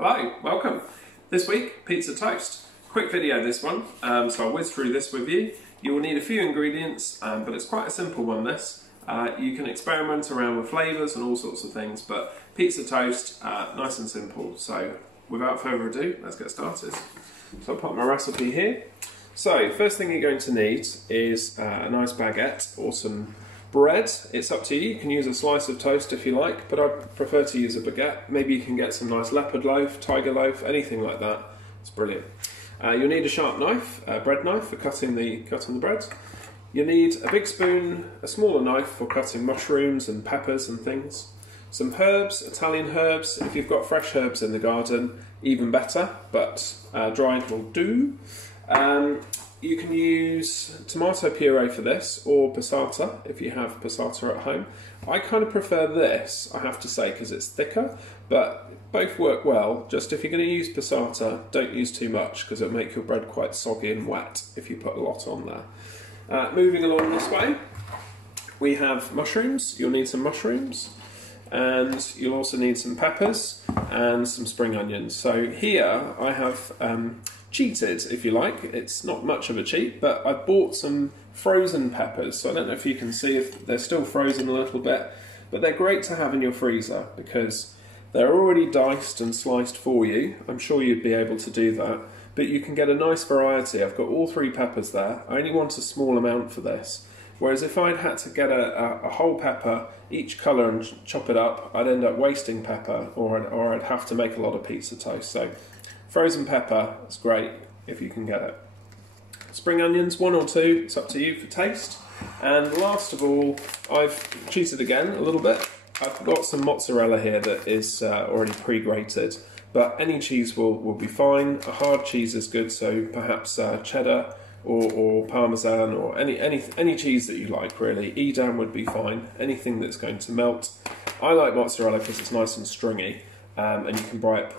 Hello, welcome. This week, pizza toast. Quick video this one, so I'll whiz through this with you. You will need a few ingredients, but it's quite a simple one this. You can experiment around with flavours and all sorts of things, but pizza toast, nice and simple. So without further ado, let's get started. So I'll put my recipe here. So first thing you're going to need is a nice baguette or some bread. It's up to you. You can use a slice of toast if you like, but I prefer to use a baguette. Maybe you can get some nice leopard loaf, tiger loaf, anything like that. It's brilliant. You'll need a sharp knife, a bread knife for cutting the bread. You need a big spoon, a smaller knife for cutting mushrooms and peppers and things. Some herbs, Italian herbs. If you've got fresh herbs in the garden, even better, but dried will do. You can use tomato puree for this, or passata if you have passata at home. I kind of prefer this, I have to say, because it's thicker, but both work well. Just if you're going to use passata, don't use too much, because it'll make your bread quite soggy and wet if you put a lot on there. Moving along this way, we have mushrooms. You'll need some mushrooms, and you'll also need some peppers and some spring onions. So here I have cheated, if you like. It's not much of a cheat, but I bought some frozen peppers. So I don't know if you can see if they're still frozen a little bit, but they're great to have in your freezer because they're already diced and sliced for you. I'm sure you'd be able to do that, but you can get a nice variety. I've got all 3 peppers there. I only want a small amount for this. Whereas if I'd had to get a whole pepper, each colour, and chop it up, I'd end up wasting pepper, or I'd have to make a lot of pizza toast. So frozen pepper is great if you can get it. Spring onions, 1 or 2, it's up to you for taste. And last of all, I've cheated again a little bit. I've got some mozzarella here that is already pre-grated, but any cheese will be fine. A hard cheese is good, so perhaps cheddar or parmesan, or any cheese that you like really. Edam would be fine, anything that's going to melt. I like mozzarella because it's nice and stringy, and you can buy it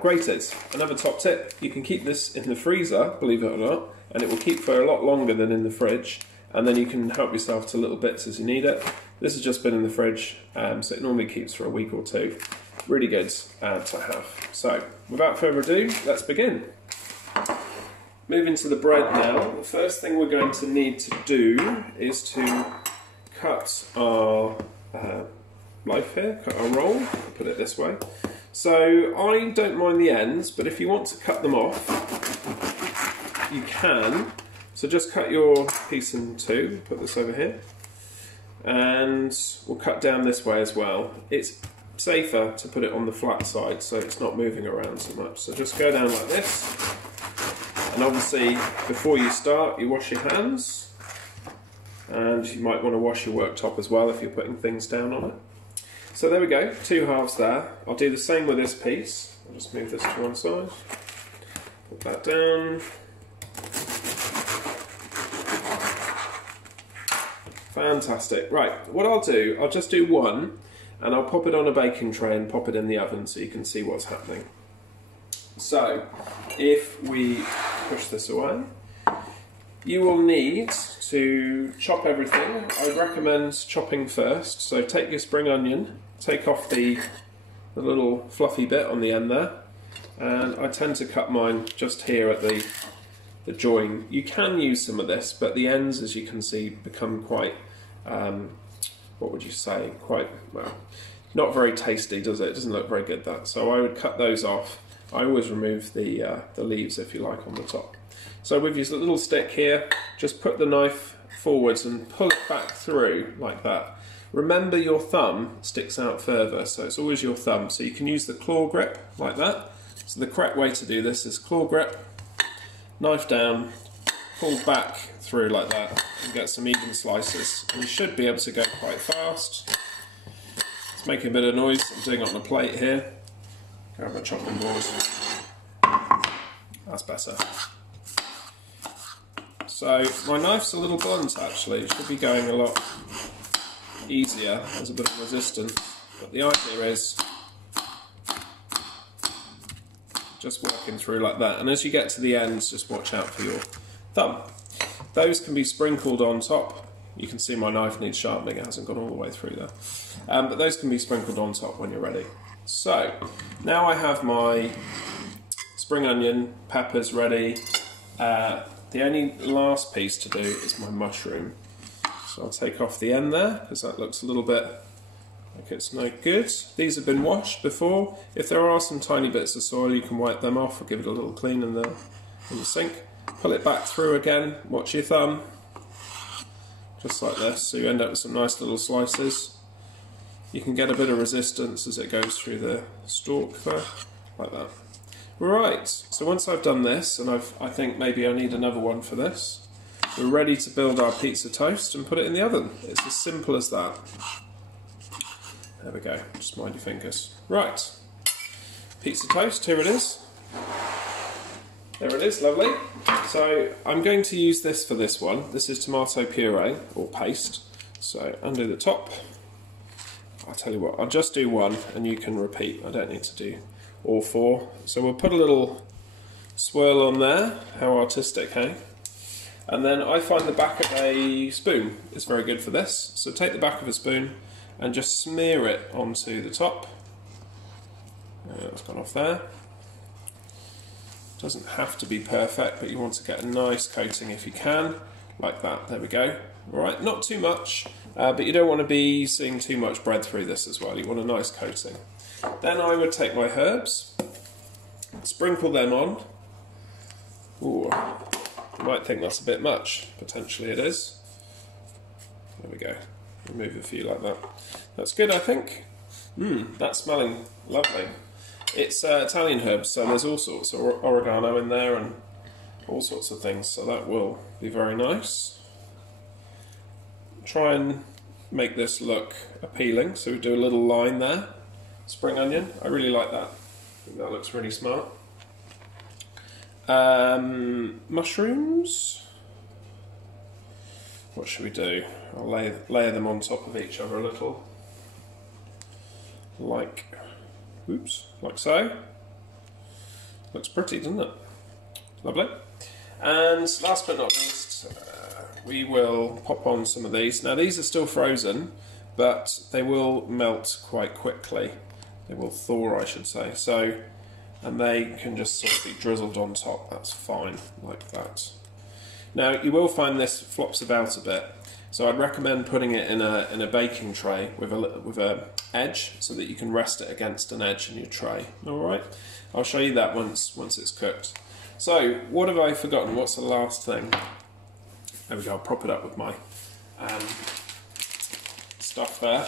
grated. Another top tip, you can keep this in the freezer, believe it or not, and it will keep for a lot longer than in the fridge, and then you can help yourself to little bits as you need it. This has just been in the fridge, so it normally keeps for a week or 2. Really good to have. So without further ado, let's begin. Moving to the bread now, the first thing we're going to need to do is to cut our loaf here, cut our roll, I'll put it this way. So I don't mind the ends, but if you want to cut them off, you can. So just cut your piece in 2, put this over here, and we'll cut down this way as well. It's safer to put it on the flat side so it's not moving around so much. So just go down like this, and obviously before you start you wash your hands, and you might want to wash your worktop as well if you're putting things down on it. So there we go, 2 halves there. I'll do the same with this piece. I'll just move this to one side, put that down. Fantastic. Right, what I'll do, I'll just do one, and I'll pop it on a baking tray and pop it in the oven so you can see what's happening. So, if we push this away, you will need to chop everything. I recommend chopping first. So take your spring onion, take off the little fluffy bit on the end there, and I tend to cut mine just here at the join. You can use some of this, but the ends, as you can see, become quite, what would you say, quite, well, not very tasty, does it? It doesn't look very good, that. So I would cut those off. I always remove the leaves, if you like, on the top. So with your little stick here, just put the knife forwards and pull it back through like that. Remember, your thumb sticks out further, so it's always your thumb. So you can use the claw grip like that. So the correct way to do this is claw grip, knife down, pull back through like that, and get some even slices. And you should be able to go quite fast. It's making a bit of noise. I'm doing it on a plate here. Grab my chopping board. That's better. So my knife's a little blunt actually. It should be going a lot easier. There's a bit of resistance, but the idea is just working through like that, and as you get to the ends, just watch out for your thumb. Those can be sprinkled on top. You can see my knife needs sharpening, it hasn't gone all the way through there. But those can be sprinkled on top when you're ready. So now I have my spring onion, peppers ready. The only last piece to do is my mushroom. So I'll take off the end there because that looks a little bit like it's no good. These have been washed before. If there are some tiny bits of soil, you can wipe them off or give it a little clean in the sink. Pull it back through again, watch your thumb, just like this, so you end up with some nice little slices. You can get a bit of resistance as it goes through the stalk there, like that. Right, so once I've done this, and I think maybe I need another one for this, we're ready to build our pizza toast and put it in the oven. It's as simple as that. There we go, just mind your fingers. Right, pizza toast, here it is. There it is, lovely. So I'm going to use this for this one. This is tomato puree, or paste. So undo the top. I'll tell you what, I'll just do one and you can repeat. I don't need to do all four. So we'll put a little swirl on there. How artistic, hey? And then I find the back of a spoon is very good for this. So take the back of a spoon and just smear it onto the top. That's gone off there. Doesn't have to be perfect, but you want to get a nice coating if you can, like that. There we go. All right, not too much, but you don't want to be seeing too much bread through this as well. You want a nice coating. Then I would take my herbs, sprinkle them on. Ooh, you might think that's a bit much. Potentially it is. There we go. Remove a few like that. That's good, I think. That's smelling lovely. It's Italian herbs, so there's all sorts of oregano in there and all sorts of things, so that will be very nice. Try and make this look appealing, so we do a little line there. Spring onion, I really like that. I think that looks really smart. Mushrooms. What should we do? I'll layer them on top of each other a little. Like so. Looks pretty, doesn't it? Lovely. And last but not least, we will pop on some of these. Now these are still frozen, but they will melt quite quickly. They will thaw, I should say. So, and they can just sort of be drizzled on top. That's fine, like that. Now you will find this flops about a bit, so I'd recommend putting it in a baking tray with a edge, so that you can rest it against an edge in your tray. All right, I'll show you that once it's cooked. So what have I forgotten? What's the last thing? There we go. I'll prop it up with my stuff there.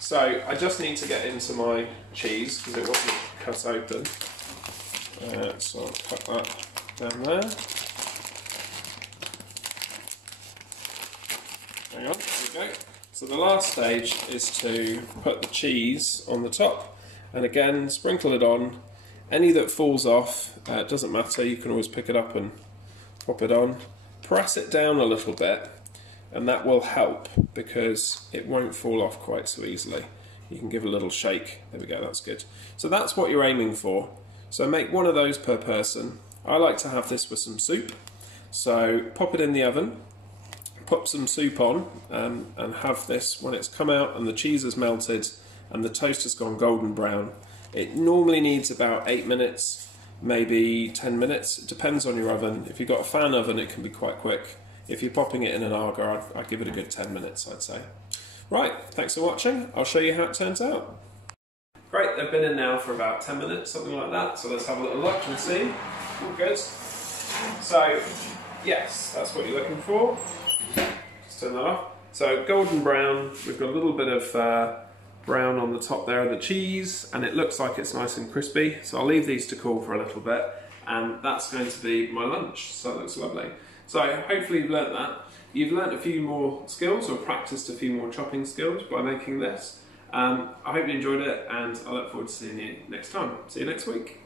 So I just need to get into my cheese because it wasn't cut open. So I'll cut that down there. Hang on, there we go. So the last stage is to put the cheese on the top, and again sprinkle it on. Any that falls off, it doesn't matter, you can always pick it up and pop it on. Press it down a little bit, and that will help because it won't fall off quite so easily. You can give it a little shake. There we go, that's good. So that's what you're aiming for. So make one of those per person. I like to have this with some soup. So pop it in the oven, pop some soup on, and have this when it's come out and the cheese has melted and the toast has gone golden brown. It normally needs about 8 minutes, maybe 10 minutes. It depends on your oven. If you've got a fan oven, it can be quite quick. If you're popping it in an Arga, I'd give it a good 10 minutes, I'd say. Right, thanks for watching. I'll show you how it turns out. Great, they've been in now for about 10 minutes, something like that. So let's have a little look and see. All good. So, yes, that's what you're looking for. Just turn that off. So golden brown, we've got a little bit of brown on the top there of the cheese, and it looks like it's nice and crispy. So I'll leave these to cool for a little bit, and that's going to be my lunch. So that looks lovely. So hopefully you've learnt that. You've learnt a few more skills or practiced a few more chopping skills by making this. I hope you enjoyed it, and I look forward to seeing you next time. See you next week.